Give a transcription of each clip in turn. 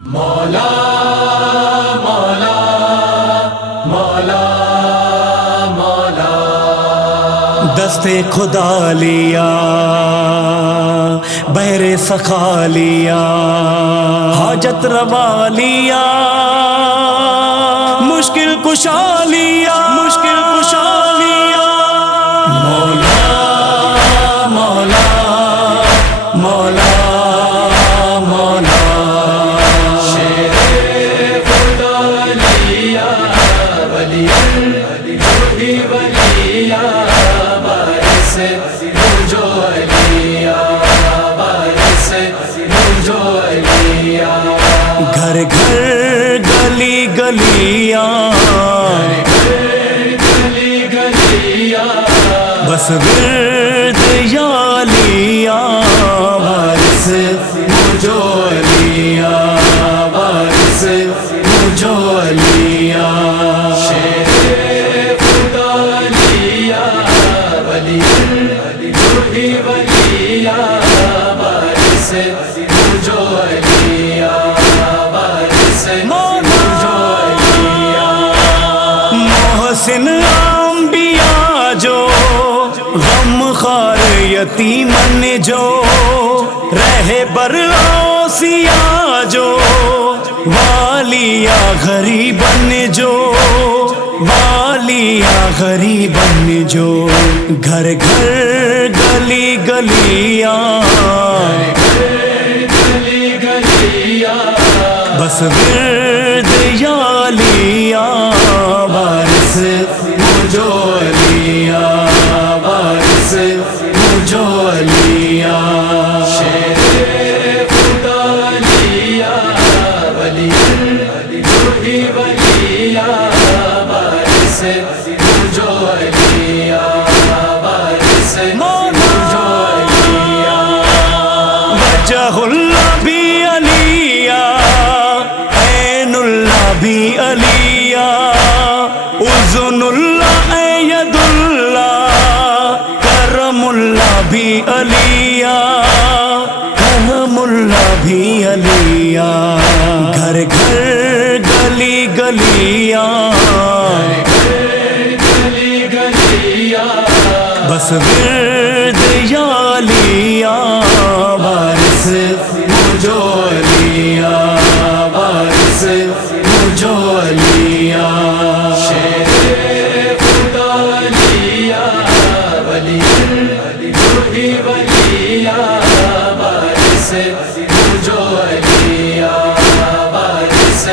مولا مولا مولا مولا دست خدا لیا بحر سخا لیا حاجت روا لیا مشکل کشا لیا مشکل کشا لیا مولا مولا مولا مولا شیر خدا لیا ولی وہی ولیا بارش جو لیا بارش جو لیا گھر گھر گلی گلیاں گلی گلیا بس ورد یا لیا وارث جو لیا بارش جو لیا شیر خدا لیا ولی وہی ولیا بارش جو لیا بارش جو لیا محسن انبیاء جو غم خوار یتیمن جو رہبر اوصیاء جو والیا غریبن جو والیا غریبن جو گھر گھر گلی گلیاں گلی گلیا بس ورد یا لیا وارث جو لیا بارش جو لیا شیر خدا لیا ولی وہی ولیا بارش جو لیا بارش جو لیا وجہ اللہ بھی علیہ عین اللہ بھی علیہ اذن اللہ ید اللہ کرم اللہ بھی علیہ کرم اللہ بھی علیہ گھر گھر گلی گلیاں گلی گلیا بس ورد یا لیا وارث جو لیا بارش جو لیا شیر خدا لیا ولی وہی ولیا بارش جو لیا بارش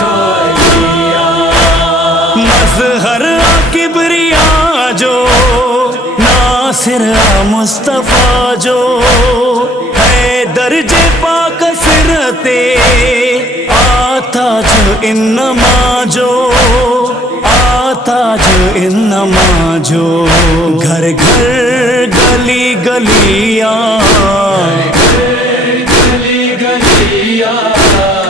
جو لیا مظہر کبریا جو ناصر مصطفیٰ جو ہے درج پاک سرتے آتا جو انما جو آتا جو انما جو گھر گھر گلی گلیاں گلی گلیا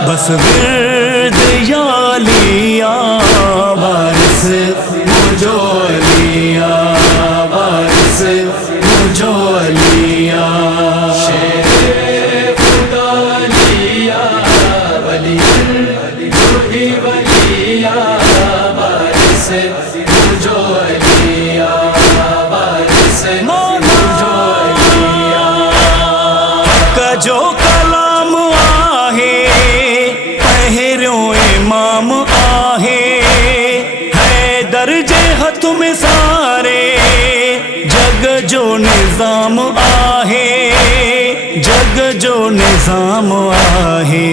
بس ورد یا لیا وارث جو لیا بارش جو لیا شیر خدا لیا ولی وہی ولیا بارش جو لیا بارش جو لیا کا جو کلام آہے پہروں امام آہے ہے درجے ہتھ میں سارے جگ جو نظام آہے جگ جو نظام آہے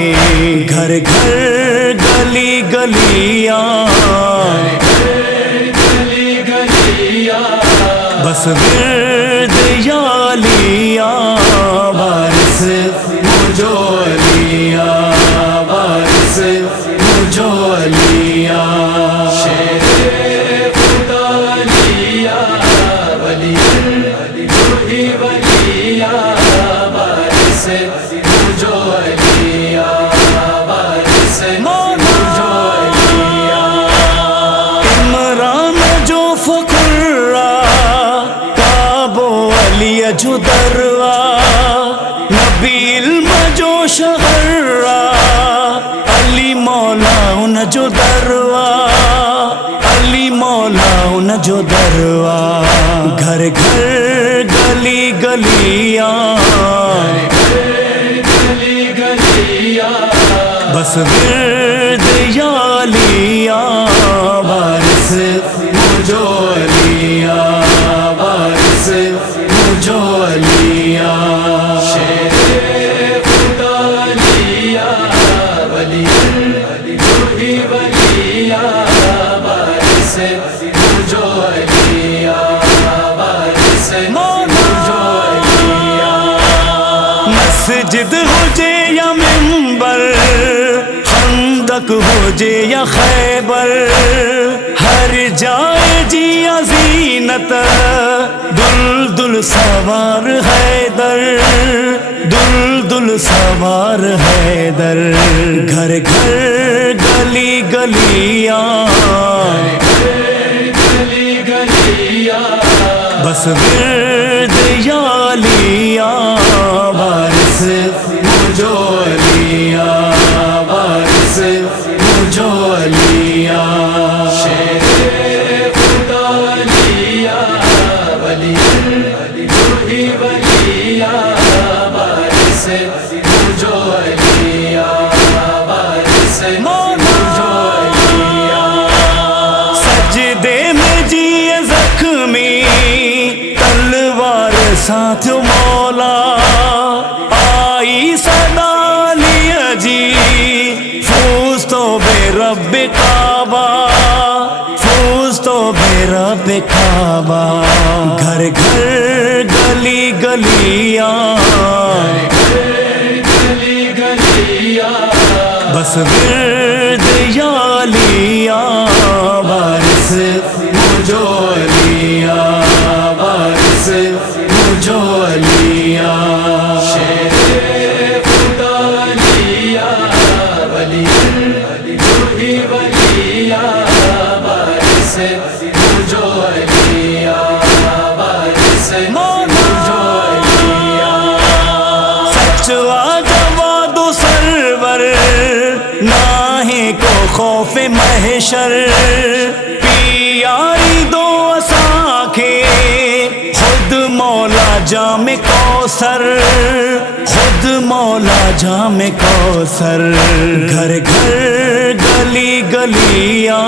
گھر گھر گلی گلیاں گلی گلیا بس ورد یا لیا وارث جو لیا بارش جو لیا شیر خدا لیا ولی وہی ولیا بارش جو لیا بارش جو لیا عمران جو فخرا کعبو علی جو دروا نبی علم جو شہرا جو دروا علی مولا جو دروا گھر گھر گلی گلیاں بس ورد یا لیا وارث مجھو لیا وارث مجھو لیا شیر خدا لیا ولی جو ہی ولیا وارث مجھو لیا وارث مجھو لیا مسجد ہو جے یا منبر خندق ہو جے یا خیبر ہر جائے جی زینت دل سوار حیدر دل سوار حیدر گھر گھر گلی گلیاں بس ورد یا لیا وارث مجھو لیا وارث مجھو لیا شیر خدا لیا ولی جو ہی ولیا وارث مجھو لیا وارث مجھو لیا سجدے میں جیے زخمی تلوار ساتھ مولا آئی صدا لیا جی فوز تو بے رب کعبہ فوز تو بے رب کعبہ گھر گھر گلی گلیاں بس ورد یا لیا وارث مجھو لیا وارث مجھو لیا شیر خدا لیا ولی جو ہی ولیا وارث مجھو لیا وارث مجھو لیا سچ جواد و سرور ناہے کو خوف محشر پیاری دو اساکھے خود مولا جام کوثر خود مولا جام کوثر گھر گھر گلی گلیاں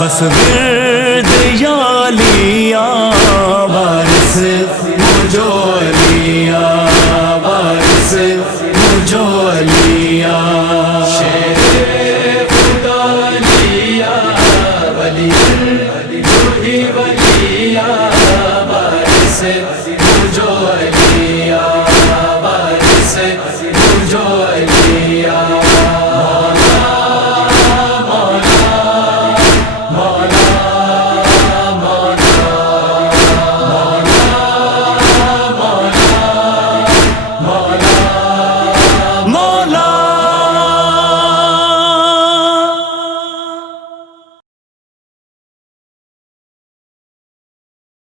بس ورد یا لیا وارث مجھو لیا وارث مجھو لیا شیر خدا لیا ولی جو ہی ولیا وارث